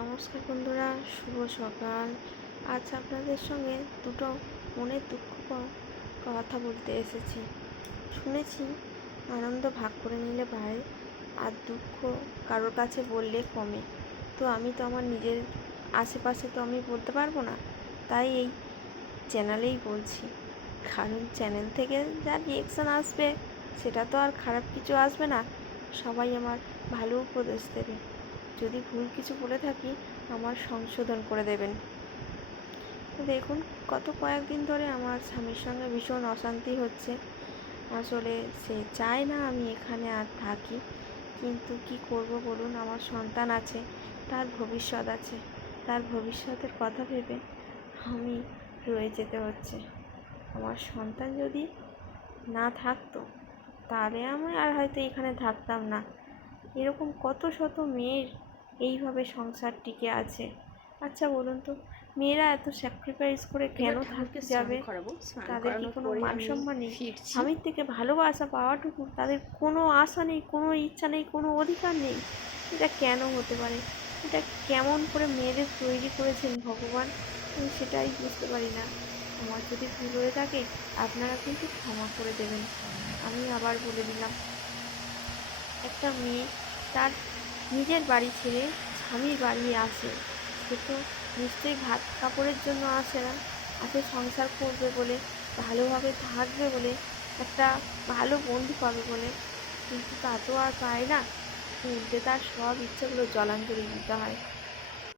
নমস্কার বন্ধুরা, শুভ সকাল। আজ আপনাদের সঙ্গে দুটো মনের দুঃখ কথা বলতে এসেছি। শুনেছি আনন্দ ভাগ করে নিলে বাড়ে, আর দুঃখ কারোর কাছে বললে কমে। তো আমি তো আমার নিজের আশেপাশে তো আমি বলতে পারবো না, তাই এই চ্যানেলেই বলছি। কারণ চ্যানেল থেকে যা রিয়েকশান আসবে সেটা তো আর খারাপ কিছু আসবে না, সবাই আমার ভালো উপদেশ দেবে। যদি ভুল কিছু বলে থাকি আমার সংশোধন করে দেবেন। তো দেখুন, কয়েকদিন ধরে আমার স্বামীর সঙ্গে ভীষণ অশান্তি হচ্ছে। আসলে সে চায় না আমি এখানে আর থাকি, কিন্তু কি করব বলুন, আমার সন্তান আছে, তার ভবিষ্যৎ আছে, তার ভবিষ্যতের কথা ভেবে আমি রয়ে যেতে হচ্ছে। আমার সন্তান যদি না থাকতো তাহলে আমি আর হয়তো এখানে থাকতাম না। এরকম কত শত মেয়ের এইভাবে সংসার টিকে আছে। আচ্ছা বলুন তো, মেয়েরা এত স্যাক্রিফাইস করে কেন থাকতে যাবে? তাদের কি কোনো মান সম্মান নেই? স্বামীর থেকে ভালোবাসা পাওয়াটুকু তাদের কোনো আশা নেই, কোনো ইচ্ছা নেই, কোনো অধিকার নেই? এটা কেন হতে পারে? এটা কেমন করে মেয়েদের তৈরি করেছেন ভগবান, আমি সেটাই বুঝতে পারি না। আমার যদি ভুল হয়ে থাকে আপনারা কিন্তু ক্ষমা করে দেবেন। আমি আবার বলে দিলাম, একটা মেয়ে তার নিজের বাড়ি ছেড়ে স্বামীর বাড়ি আসে, সে তো নিশ্চয়ই ভাত কাপড়ের জন্য আসে না, আসে সংসার করবে বলে, ভালোভাবে থাকবে বলে, একটা ভালো বন্ধু পাবে বলে। কিন্তু তা তো আর পায় না, উল্টে তার সব ইচ্ছেগুলো জলাঞ্জলি দিতে হয়।